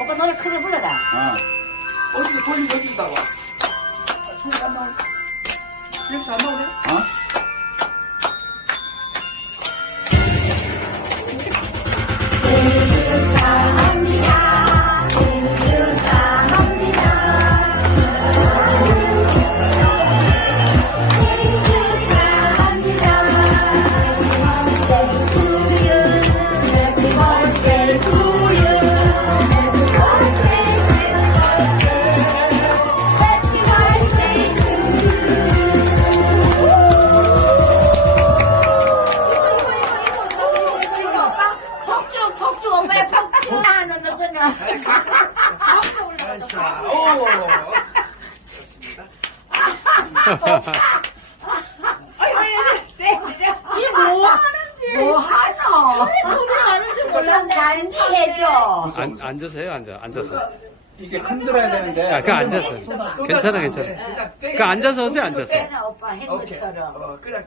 오빠 노래 크게 불러라. 어. 어떻게 돌리 여기다가 소리가 안 나오네 여기서 안 나오네 어? 누구는 폭죽 올라가서 오 이뭐 하는지 뭐 하노 소리 하는지 몰랐네 아닌지 해줘 앉, 해요, 앉아. 앉아서. 이게 흔들어야 되는데. 아, 그 앉아서. 괜찮아, 괜찮아. 그 앉아서 하세요, 앉아서. 오빠 한 오케이 것처럼 어 그냥